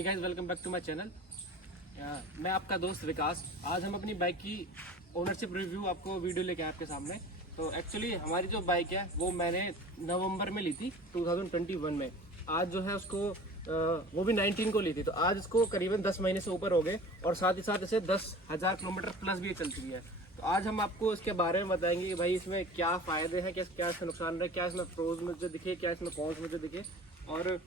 Hey guys, welcome back to my channel. मैं आपका दोस्त विकास। आज हम अपनी बाइक की ओनरशिप रिव्यू आपको वीडियो लेके आए आपके सामने। तो एक्चुअली हमारी जो बाइक है वो मैंने नवंबर में ली थी 2021 में। आज जो है उसको वो भी 19 को ली थी, तो आज इसको करीबन 10 महीने से ऊपर हो गए और साथ ही साथ इसे 10,000 किलोमीटर प्लस भी चल चुकी है। तो आज हम आपको इसके बारे में बताएंगे कि भाई इसमें क्या फ़ायदे हैं, क्या इसमें नुकसान रहे, क्या इसमें प्रोज मुझे दिखे, क्या इसमें कॉन्स मुझे दिखे, और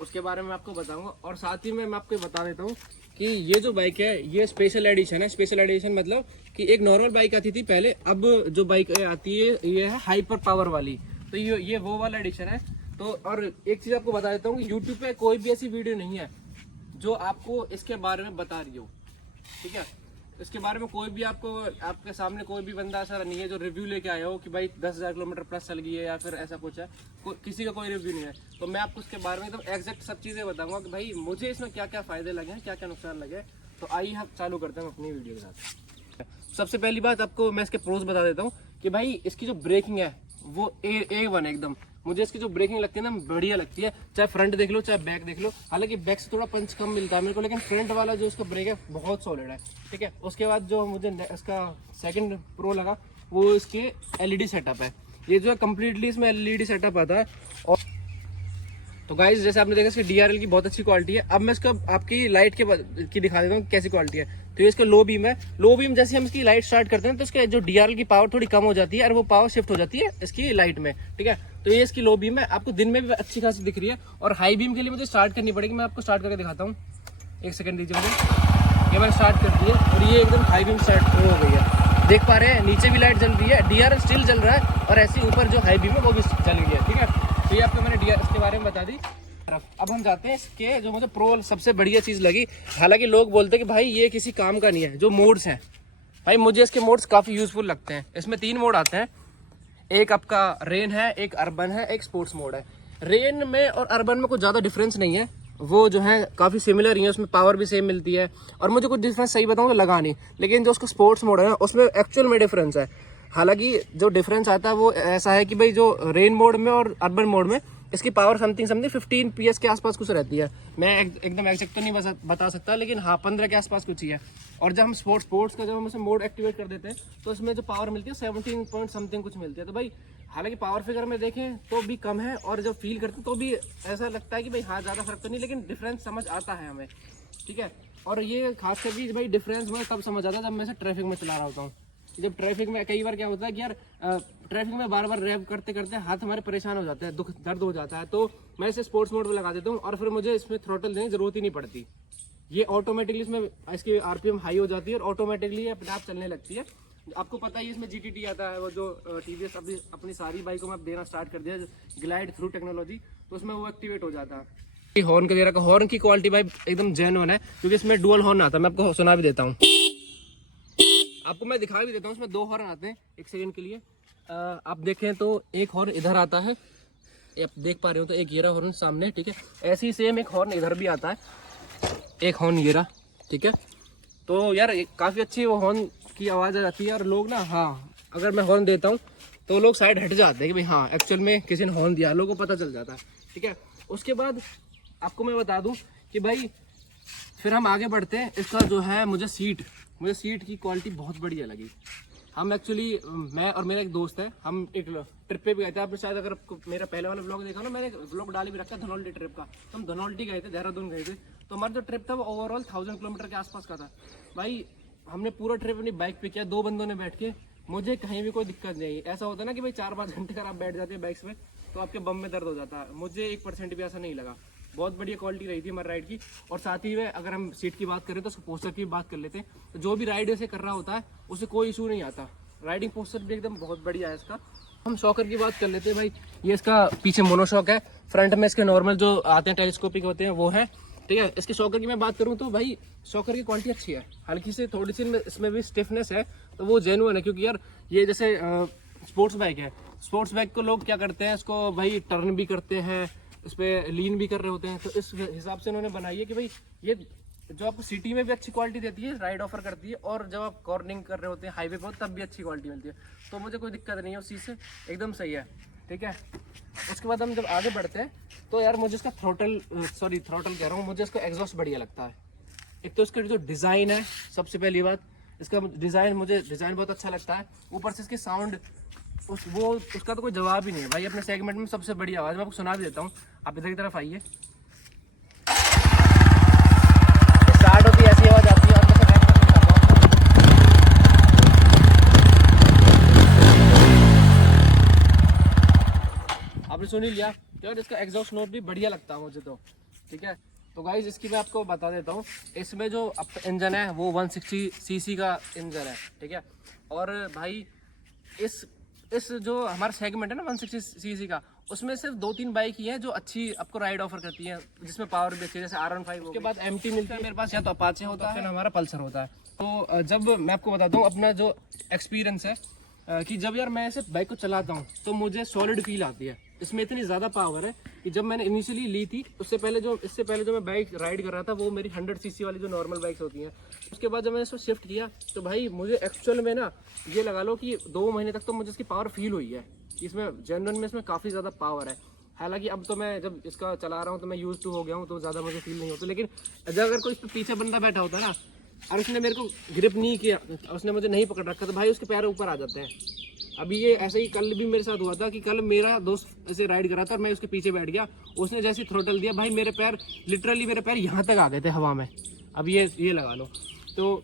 उसके बारे में आपको बताऊंगा। और साथ ही में मैं आपको बता देता हूँ कि ये जो बाइक है ये स्पेशल एडिशन है। स्पेशल एडिशन मतलब कि एक नॉर्मल बाइक आती थी पहले, अब जो बाइक आती है ये है हाइपर पावर वाली। तो ये वो वाला एडिशन है। तो और एक चीज़ आपको बता देता हूँ कि यूट्यूब पे कोई भी ऐसी वीडियो नहीं है जो आपको इसके बारे में बता रही हो, ठीक है। इसके बारे में कोई भी आपके सामने कोई भी बंदा ऐसा नहीं है जो रिव्यू लेके आया हो कि भाई 10,000 किलोमीटर प्लस चल गई है या फिर ऐसा कुछ है। किसी का कोई रिव्यू नहीं है। तो मैं आपको इसके बारे में एकदम एग्जैक्ट सब चीज़ें बताऊंगा कि भाई मुझे इसमें क्या क्या फ़ायदे लगे हैं, क्या क्या नुकसान लगे। तो आइए हम चालू करते हैं अपनी वीडियो के साथ। सबसे पहली बात आपको मैं इसके प्रोज बता देता हूँ कि भाई इसकी जो ब्रेकिंग है वो A1 एकदम। मुझे इसकी जो ब्रेकिंग लगती है ना बढ़िया लगती है, चाहे फ्रंट देख लो चाहे बैक देख लो। हालांकि बैक से थोड़ा पंच कम मिलता है मेरे को, लेकिन फ्रंट वाला जो इसका ब्रेक है बहुत सॉलिड है, ठीक है। उसके बाद जो मुझे इसका सेकंड प्रो लगा वो इसके LED सेटअप है। ये जो है कम्प्लीटली इसमें LED सेटअप आता है। और तो गाइस जैसे आपने देखा इसकी DRL की बहुत अच्छी क्वालिटी है। अब मैं इसका आपकी लाइट की दिखा देता हूँ कैसी क्वालिटी है। तो ये इसका लो बीम है। लो बीम जैसे हम इसकी लाइट स्टार्ट करते हैं तो इसके जो DRL की पावर थोड़ी कम हो जाती है और वो पावर शिफ्ट हो जाती है इसकी लाइट में, ठीक है। तो ये इसकी लो बीम है, आपको दिन में भी अच्छी खासी दिख रही है। और हाई बीम के लिए मुझे स्टार्ट करनी पड़ेगी। मैं आपको स्टार्ट करके दिखाता हूँ, एक सेकंड दीजिए मुझे। ये मैंने स्टार्ट कर दी है और ये एकदम हाई बीम स्टार्ट हो गई है। देख पा रहे हैं नीचे भी लाइट जल रही है, DRL स्टिल जल रहा है और ऐसे ऊपर जो हाई बीम है वो भी चल गई है, ठीक है। तो ये आपको मैंने इसके बारे में बता दी। अब हम जाते हैं इसके जो मुझे प्रो सबसे बढ़िया चीज़ लगी। हालांकि लोग बोलते हैं कि भाई ये किसी काम का नहीं है, जो मोड्स हैं भाई मुझे इसके मोड्स काफ़ी यूजफुल लगते हैं। इसमें 3 मोड आते हैं, एक आपका रेन है, एक अर्बन है, एक स्पोर्ट्स मोड है। रेन में और अर्बन में कुछ ज़्यादा डिफरेंस नहीं है, वो जो है काफ़ी सिमिलर ही है, उसमें पावर भी सेम मिलती है और मुझे कुछ डिफरेंस सही बताऊँ तो लगा नहीं। लेकिन जो उसका स्पोर्ट्स मोड है उसमें एक्चुअल में डिफरेंस है। हालांकि जो डिफरेंस आता है वो ऐसा है कि भाई जो रेन मोड में और अर्बन मोड में इसकी पावर समथिंग 15 PS के आसपास कुछ रहती है। मैं एकदम एग्जैक्ट तो नहीं बता सकता, लेकिन हाँ 15 के आसपास कुछ ही है। और जब हम स्पोर्ट्स का जब हम उसे मोड एक्टिवेट कर देते हैं तो इसमें जो पावर मिलती है 17 पॉइंट समथिंग कुछ मिलती है। तो भाई हालांकि पावर फिगर में देखें तो भी कम है और जब फील करते हैं तो भी ऐसा लगता है कि भाई हाँ ज़्यादा फर्क तो नहीं, लेकिन डिफरेंस समझ आता है हमें, ठीक है। और ये खासकर भी भाई डिफरेंस मुझे तब समझ आता है जब मैं इसे ट्रैफिक में चला रहा होता हूँ। जब ट्रैफिक में कई बार क्या होता है कि यार ट्रैफिक में बार बार रैप करते करते हाथ हमारे परेशान हो जाते हैं, दुख दर्द हो जाता है। तो मैं इसे स्पोर्ट्स मोड में लगा देता हूँ और फिर मुझे इसमें थ्रोटल देने की जरूरत ही नहीं पड़ती। ये ऑटोमेटिकली इसमें इसकी RPM हाई हो जाती है और ऑटोमेटिकली अपने आप चलने लगती है। आपको पता ही इसमें GTT आता है, वो जो TVS अपनी सारी बाइकों में अब देना स्टार्ट कर दिया ग्लाइड थ्रू टेक्नोलॉजी, तो उसमें वो एक्टिवेट हो जाता है। हॉर्न का दे रखा, हॉर्न की क्वालिटी भाई एकदम जेन्युइन है क्योंकि इसमें डुअल हॉर्न आता है। मैं आपको सुना भी देता हूँ, आपको मैं दिखा भी देता हूँ। इसमें 2 हॉर्न आते हैं एक सेकंड के लिए। आप देखें तो एक हॉर्न इधर आता है, आप देख पा रहे हो तो एक ये रहा हॉर्न सामने, ठीक है। ऐसे ही सेम एक हॉर्न इधर भी आता है, एक हॉर्न ये रहा, ठीक है। तो यार काफ़ी अच्छी वो हॉर्न की आवाज़ आ जाती है और लोग ना, हाँ अगर मैं हॉर्न देता हूँ तो लोग साइड हट जाते हैं कि भाई हाँ एक्चुअल में किसी ने हॉर्न दिया, लोगों को पता चल जाता है, ठीक है। उसके बाद आपको मैं बता दूँ कि भाई फिर हम आगे बढ़ते हैं। इसका जो है मुझे सीट की क्वालिटी बहुत बढ़िया लगी। हम एक्चुअली मैं और मेरा एक दोस्त है, हम एक ट्रिप पे भी गए थे। आपने शायद अगर मेरा पहले वाला व्लॉग देखा ना, मैंने व्लॉग डाली भी रखा है धनौल्टी ट्रिप का। तो हम धनौल्टी गए थे, देहरादून गए थे। तो हमारा जो ट्रिप था वो ओवरऑल 1000 किलोमीटर के आसपास का था। भाई हमने पूरा ट्रिप अपनी बाइक पे किया, 2 बंदों ने बैठ के। मुझे कहीं भी कोई दिक्कत नहीं आई। ऐसा होता है ना कि भाई 4-5 घंटे अगर आप बैठ जाते हैं बाइक्स में तो आपके बम में दर्द हो जाता है। मुझे 1% भी ऐसा नहीं लगा। बहुत बढ़िया क्वालिटी रही थी हमारी राइड की। और साथ ही में अगर हम सीट की बात करें तो उसको पोस्चर की बात कर लेते हैं। तो जो भी राइड ऐसे कर रहा होता है उसे कोई इशू नहीं आता। राइडिंग पोस्चर भी एकदम बहुत बढ़िया है इसका। हम शॉकर की बात कर लेते हैं भाई। ये इसका पीछे मोनोशॉक है, फ्रंट में इसके नॉर्मल जो आते हैं टेलीस्कोपिक होते हैं वो है, ठीक है। इसके शॉकर की मैं बात करूँ तो भाई शॉकर की क्वालिटी अच्छी है। हल्की से थोड़ी सी इसमें भी स्टिफनेस है तो वो जेन्युइन है, क्योंकि यार ये जैसे स्पोर्ट्स बाइक है, स्पोर्ट्स बाइक को लोग क्या करते हैं, इसको भाई टर्न भी करते हैं, इस पर लीन भी कर रहे होते हैं। तो इस हिसाब से उन्होंने बनाई है कि भाई ये जो आपको सिटी में भी अच्छी क्वालिटी देती है, राइड ऑफर करती है, और जब आप कॉर्निंग कर रहे होते हैं हाईवे पर तब भी अच्छी क्वालिटी मिलती है। तो मुझे कोई दिक्कत नहीं है उस चीज़ से, एकदम सही है, ठीक है। उसके बाद हम जब आगे बढ़ते हैं तो यार मुझे इसका थ्रोटल कह रहा हूँ, मुझे इसका एग्जॉस्ट बढ़िया लगता है। एक तो इसका जो डिज़ाइन है, सबसे पहली बात इसका डिज़ाइन, मुझे डिज़ाइन बहुत अच्छा लगता है। ऊपर से इसकी साउंड उसका तो कोई जवाब ही नहीं है भाई। अपने सेगमेंट में सबसे बड़ी आवाज़ मैं आपको सुना भी देता हूँ, आप इधर की तरफ आइए। स्टार्ट होती है ऐसी आवाज़ आती है और आपने सुन ही लिया। तो यार इसका एग्जॉस्ट नोट भी बढ़िया लगता है मुझे तो, ठीक है। तो गाइज इसकी मैं आपको बता देता हूँ, इसमें जो इंजन है वो 160 सीसी का इंजन है, ठीक है। और भाई इस जो हमारा सेगमेंट है ना 160 सीसी का, उसमें सिर्फ 2-3 बाइक ही है जो अच्छी आपको राइड ऑफर करती है, जिसमें पावर भी अच्छी है, जैसे R15। उसके बाद MT मिलता है मेरे पास, या तो अपाचे होता है, फिर हमारा पल्सर होता है। तो जब मैं आपको बताता हूँ अपना जो एक्सपीरियंस है कि जब यार मैं ऐसे बाइक को चलाता हूँ तो मुझे सॉलिड फील आती है। इसमें इतनी ज़्यादा पावर है कि जब मैंने इनिशियली ली थी इससे पहले जो मैं बाइक राइड कर रहा था वो मेरी 100 सीसी वाली जो नॉर्मल बाइक्स होती हैं। उसके बाद जब मैंने इसको शिफ्ट किया तो भाई मुझे एक्चुअल में ना ये लगा लो कि 2 महीने तक तो मुझे इसकी पावर फील हुई है। इसमें जेन्युइन में इसमें काफ़ी ज़्यादा पावर है। हालांकि अब तो मैं जब इसका चला रहा हूँ तो मैं यूज टू हो गया हूँ, तो ज़्यादा मुझे फील नहीं होता। लेकिन अगर कोई इस पर पीछे बंदा बैठा होता ना और उसने मेरे को ग्रिप नहीं किया, उसने मुझे नहीं पकड़ रखा, तो भाई उसके पैर ऊपर आ जाते हैं। अभी ये ऐसे ही कल भी मेरे साथ हुआ था कि कल मेरा दोस्त ऐसे राइड कर रहा था और मैं उसके पीछे बैठ गया, उसने जैसे थ्रोटल दिया भाई मेरे पैर यहाँ तक आ गए थे हवा में। अब ये लगा लो, तो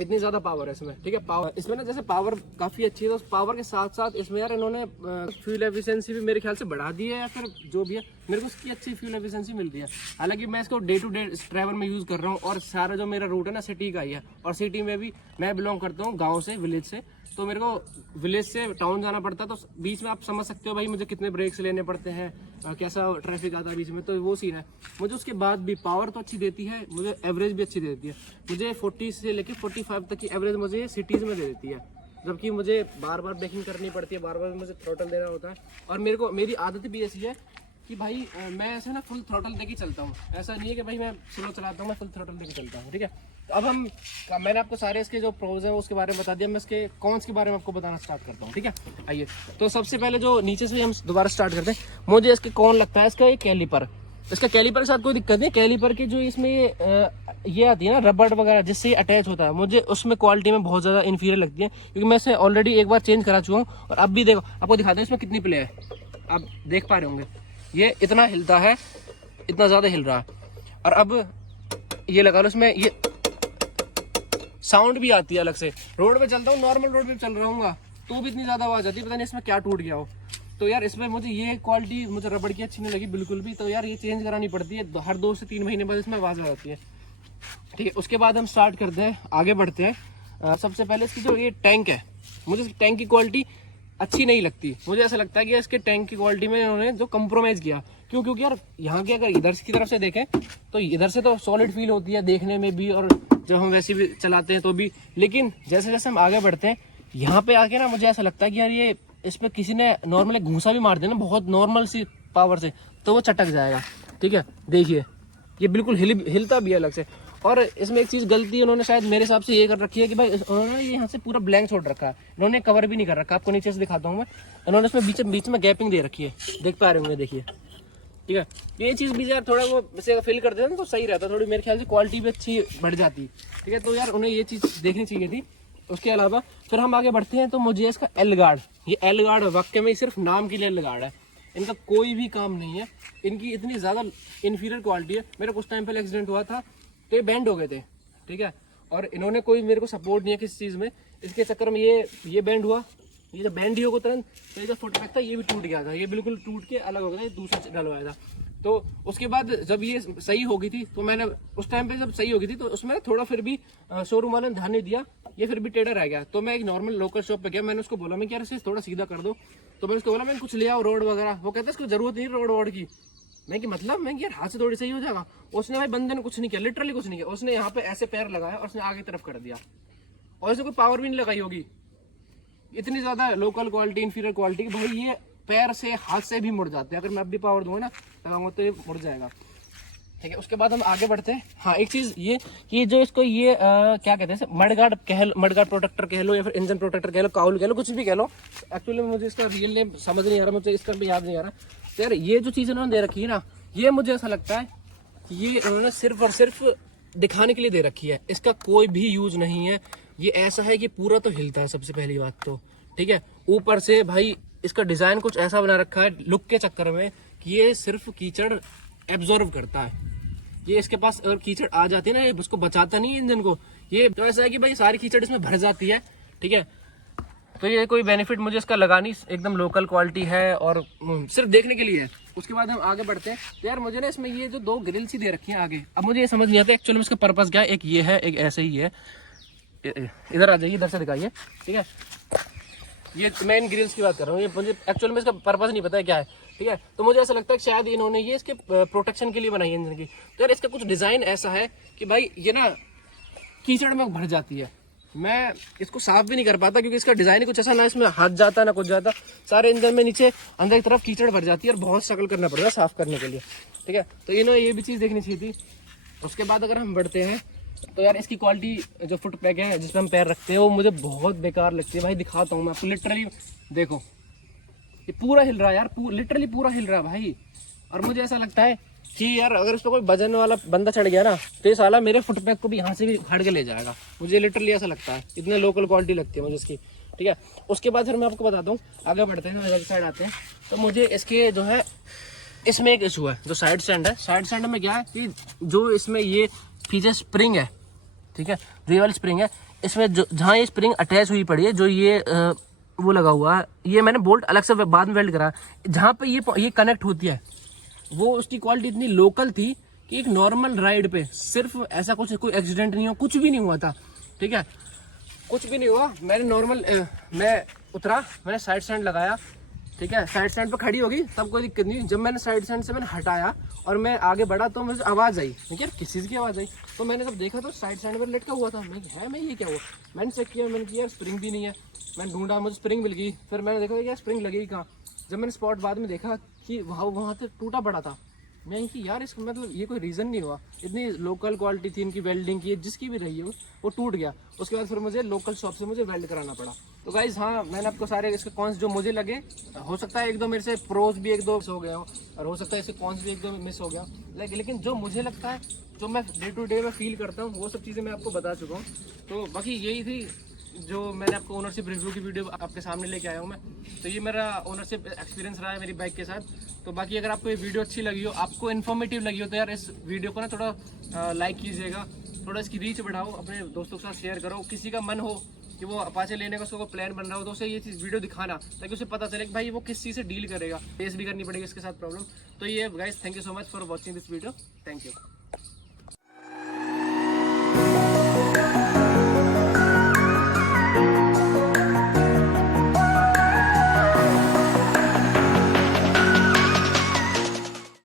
इतनी ज़्यादा पावर है इसमें, ठीक है। पावर इसमें ना जैसे पावर काफ़ी अच्छी है, तो उस पावर के साथ साथ इसमें यार इन्होंने फ्यूल एफिशिएंसी भी मेरे ख्याल से बढ़ा दी है, या फिर जो भी है मेरे को इसकी अच्छी फ्यूल एफिशिएंसी मिल रही है। हालांकि मैं इसको डे टू डे ट्रैवल में यूज़ कर रहा हूँ और सारा जो मेरा रूट है ना सिटी का ही है, और सिटी में भी मैं बिलोंग करता हूँ गाँव से, विलेज से, तो मेरे को विलेज से टाउन जाना पड़ता है। तो बीच में आप समझ सकते हो भाई मुझे कितने ब्रेक्स लेने पड़ते हैं, कैसा ट्रैफिक आता है बीच में, तो वो सीन है। मुझे उसके बाद भी पावर तो अच्छी देती है, मुझे एवरेज भी अच्छी देती है। मुझे 40 से लेके 45 तक की एवरेज मुझे सिटीज़ में दे देती है, जबकि मुझे बार बार ब्रेकिंग करनी पड़ती है, बार बार मुझे थ्रोटल देना होता है। और मेरी आदत भी ऐसी है कि भाई मैं ऐसे ना फुल थ्रोटल देके चलता हूँ। ऐसा नहीं है कि भाई मैं स्लो चलाता हूँ, मैं फुल थ्रोटल देके चलता हूँ, ठीक है। तो अब मैंने आपको सारे इसके जो प्रोज हैं उसके बारे में बता दिया, मैं इसके कॉन्स के बारे में आपको बताना स्टार्ट करता हूँ, ठीक है। आइए, तो सबसे पहले जो नीचे से हम दोबारा स्टार्ट करते हैं, मुझे इसके कौन लगता है, इसका ये कैलिपर। इसका कैलिपर के साथ कोई दिक्कत नहीं। कैलिपर की जो इसमें ये आती है ना रबड़ वगैरह जिससे ये अटैच होता है, मुझे उसमें क्वालिटी में बहुत ज़्यादा इन्फीरियर लगती है, क्योंकि मैं इसे ऑलरेडी एक बार चेंज करा चुका हूँ। और अब भी देखो, आपको दिखाते हैं इसमें कितनी प्ले है, आप देख पा रहे होंगे ये इतना हिलता है, इतना ज़्यादा हिल रहा है। और अब ये लगा लो, इसमें ये साउंड भी आती है अलग से। रोड पे चलता हूँ, नॉर्मल रोड पे चल रहा हूँ तो भी इतनी ज़्यादा आवाज़ आती है, पता नहीं इसमें क्या टूट गया हो। तो यार इसमें मुझे ये क्वालिटी मुझे रबड़ की अच्छी नहीं लगी बिल्कुल भी, तो यार ये चेंज करानी पड़ती है, हर 2 से 3 महीने बाद इसमें आवाज़ आ जाती है, ठीक है। उसके बाद हम स्टार्ट करते हैं, आगे बढ़ते हैं। सबसे पहले इसकी जो ये टैंक है, मुझे इसकी टैंक की क्वालिटी अच्छी नहीं लगती। मुझे ऐसा लगता है कि इसके टैंक की क्वालिटी में इन्होंने जो कंप्रोमाइज़ किया, क्योंकि यार यहाँ के अगर इधर की तरफ से देखें तो इधर से तो सॉलिड फील होती है देखने में भी, और जब हम वैसे भी चलाते हैं तो भी। लेकिन जैसे जैसे हम आगे बढ़ते हैं यहाँ पे आके ना मुझे ऐसा लगता है कि यार ये इस पर किसी ने नॉर्मल एक घूंसा भी मार दिया ना बहुत नॉर्मल सी पावर से, तो वो चटक जाएगा, ठीक है। देखिए ये बिल्कुल हिलता भी है अलग से। और इसमें एक चीज़ गलती उन्होंने शायद मेरे हिसाब से ये कर रखी है कि भाई उन्होंने यहाँ से पूरा ब्लैंक छोड़ रखा है, इन्होंने कवर भी नहीं कर रखा। आपको नीचे से दिखाता हूँ मैं, इन्होंने इसमें बीच में गैपिंग दे रखी है, देख पा रहे होंगे, देखिए, ठीक है। ये चीज़ भी यार थोड़ा वो वैसे फिल कर देते ना तो सही रहता, थोड़ी मेरे ख्याल से क्वालिटी भी अच्छी बढ़ जाती, ठीक है। तो यार उन्हें ये चीज़ देखनी चाहिए थी। उसके अलावा फिर हम आगे बढ़ते हैं, तो मुझे इसका एल गार्ड, ये एल गार्ड वाकई में सिर्फ नाम के लिए एल गार्ड है, इनका कोई भी काम नहीं है। इनकी इतनी ज़्यादा इन्फीरियर क्वालिटी है। मेरा कुछ टाइम पहले एक्सीडेंट हुआ था तो ये बैंड हो गए थे, ठीक है, और इन्होंने कोई मेरे को सपोर्ट नहीं है किसी चीज़ में। इसके चक्कर में ये बैंड हुआ, ये जब बैंड ही होगा तुरंत, तो ये जो फुट पैक था ये भी टूट गया था, ये बिल्कुल टूट के अलग हो गया था, ये दूसरा डलवाया था। तो उसके बाद जब ये सही हो गई थी तो मैंने उस टाइम पे जब सही हो गई थी तो उसमें थोड़ा फिर भी शोरूम वाले ने ध्यान नहीं दिया, ये फिर भी टेढ़ा रह गया। तो मैं एक नॉर्मल लोकल शॉप पे गया, मैंने उसको बोला मैं कि यार इसे थोड़ा सीधा कर दो। तो मैंने उसको बोला मैं कुछ ले आओ रोड वगैरह, वो कहता है इसको जरूरत नहीं रोड वोड की। मैं कि मतलब मैं यार हाथ से थोड़ी सही हो जाएगा। उसने भाई बंदे ने कुछ नहीं किया, लिटरली कुछ नहीं किया। उसने यहाँ पे ऐसे पैर लगाया और उसने आगे तरफ कर दिया, और उसने कोई पावर भी नहीं लगाई होगी। इतनी ज्यादा लोकल क्वालिटी, इन्फीरियर क्वालिटी, भाई ये पैर से हाथ से भी मुड़ जाते हैं। अगर मैं अब भी पावर दूंगा ना लगाऊंगा तो ये मुड़ जाएगा। ठीक है। उसके बाद हम आगे बढ़ते हैं। हाँ, एक चीज़ ये कि जो इसको ये क्या कहते हैं, मडगार्ड मडगार्ड प्रोटेक्टर कह लो या फिर इंजन प्रोटेक्टर कह लो, काउल कह लो, कुछ भी कह लो। एक्चुअली मुझे इसका रियल नेम समझ नहीं आ रहा, मुझे इसका भी याद नहीं आ रहा। तो यार ये जो चीज़ इन्होंने दे रखी है ना, ये मुझे ऐसा लगता है कि ये इन्होंने सिर्फ और सिर्फ दिखाने के लिए दे रखी है, इसका कोई भी यूज नहीं है। ये ऐसा है कि पूरा तो हिलता है, सबसे पहली बात तो, ठीक है। ऊपर से भाई इसका डिज़ाइन कुछ ऐसा बना रखा है लुक के चक्कर में कि ये सिर्फ कीचड़ एब्जॉर्व करता है। ये इसके पास अगर कीचड़ आ जाती है ना, ये उसको बचाता नहीं है इंजन को। ये तो ऐसा है कि भाई सारी कीचड़ इसमें भर जाती है, ठीक है। तो ये कोई बेनिफिट मुझे इसका लगा नहीं, एकदम लोकल क्वालिटी है और सिर्फ देखने के लिए है। उसके बाद हम आगे बढ़ते हैं। तो यार मुझे ना इसमें ये जो 2 ग्रिल्स ही दे रखी हैं आगे, अब मुझे ये समझ नहीं आता एक्चुअली में इसका पर्पस क्या है। एक ये है, एक ऐसे ही है। इधर आ जाइए, इधर से दिखाइए, ठीक है। ये मैं इन ग्रिल्स की बात कर रहा हूँ, ये मुझे एक्चुअल में इसका पर्पस नहीं पता है क्या है, ठीक है। तो मुझे ऐसा लगता है कि शायद इन्होंने ये इसके प्रोटेक्शन के लिए बनाई है इंजन की। तो यार इसका कुछ डिज़ाइन ऐसा है कि भाई ये ना कीचड़ में भर जाती है। मैं इसको साफ भी नहीं कर पाता क्योंकि इसका डिज़ाइन ही कुछ ऐसा, ना इसमें हाथ जाता ना कुछ जाता, सारे इंजन में नीचे अंदर की तरफ कीचड़ भर जाती है और बहुत स्ट्रगल करना पड़ेगा साफ करने के लिए, ठीक है। तो इन्होंने ये भी चीज़ देखनी चाहिए थी। उसके बाद अगर हम बढ़ते हैं तो यार इसकी क्वालिटी जो फुट पैक है जिसमें हम पैर रखते हैं वो मुझे बहुत बेकार लगती है भाई। दिखाता हूँ मैं आपको, लिटरली देखो ये पूरा हिल रहा है यार, लिटरली पूरा हिल रहा है भाई। और मुझे ऐसा लगता है कि यार अगर इस पर कोई वजन वाला बंदा चढ़ गया ना तो ये साला मेरे फुट पैक को भी यहाँ से भी उखाड़ के ले जाएगा। मुझे लिटरली ऐसा लगता है, इतने लोकल क्वालिटी लगती है मुझे इसकी, ठीक है। उसके बाद फिर मैं आपको बताता हूँ, आगे बढ़ते हैं, इधर साइड आते हैं। तो मुझे इसके जो है इसमें एक इशू है, जो साइड स्टैंड है, साइड स्टैंड में क्या है कि जो इसमें ये पीछे स्प्रिंग है, ठीक है, जो ये वाली स्प्रिंग है, इसमें जो जहाँ ये स्प्रिंग अटैच हुई पड़ी है, जो ये वो लगा हुआ है, ये मैंने बोल्ट अलग से बाद में वेल्ड करा, जहाँ पे ये कनेक्ट होती है वो उसकी क्वालिटी इतनी लोकल थी कि एक नॉर्मल राइड पे सिर्फ ऐसा कुछ कोई एक्सीडेंट नहीं हो, कुछ भी नहीं हुआ था, ठीक है, कुछ भी नहीं हुआ। मैंने नॉर्मल मैं उतरा, मैंने साइड स्टैंड लगाया, ठीक है, साइड स्टैंड पे खड़ी होगी तब कोई दिक्कत नहीं। जब मैंने साइड स्टैंड से मैंने हटाया और मैं आगे बढ़ा तो मुझे आवाज़ आई, ठीक है, किस चीज़ की आवाज़ आई। तो मैंने जब देखा तो साइड स्टैंड पर लटका हुआ था। मैं ये क्या हुआ, मैंने चेक किया, मैंने किया स्प्रिंग भी नहीं है। मैंने ढूंढा, मुझे स्प्रिंग मिल गई। फिर मैंने देखा यार स्प्रिंग लगेगी कहाँ। जब मैंने स्पॉट बाद में देखा कि वहाँ से टूटा पड़ा था, मैं कि यार इसका मतलब ये कोई रीज़न नहीं हुआ, इतनी लोकल क्वालिटी थी इनकी वेल्डिंग की, जिसकी भी रही है वो टूट गया। उसके बाद फिर मुझे लोकल शॉप से मुझे वेल्ड कराना पड़ा। तो गाइज हाँ, मैंने आपको सारे इसके कॉन्स जो मुझे लगे, हो सकता है एक दो मेरे से प्रोज भी एक दो मिस हो गए हो और हो सकता है इसके कॉन्स भी एक दो मिस हो गया, लेकिन जो मुझे लगता है, जो मैं डे टू डे में फील करता हूँ, वो सब चीज़ें मैं आपको बता चुका हूँ। तो बाकी यही थी जो मैंने आपको ओनरशिप रिव्यू की वीडियो आपके सामने लेके आया हूँ मैं। तो ये मेरा ओनरशिप एक्सपीरियंस रहा है मेरी बाइक के साथ। तो बाकी अगर आपको ये वीडियो अच्छी लगी हो, आपको इन्फॉर्मेटिव लगी हो, तो यार इस वीडियो को ना थोड़ा लाइक कीजिएगा, थोड़ा इसकी रीच बढ़ाओ, अपने दोस्तों के साथ शेयर करो। किसी का मन हो कि वो अपाचे लेने का उसको प्लान बन रहा हो तो उसे ये चीज़ वीडियो दिखाना, ताकि उसे पता चले कि भाई वो किस चीज़ से डील करेगा, फेस भी करनी पड़ेगी इसके साथ प्रॉब्लम। तो ये guys, thank you so much for watching this video, thank you.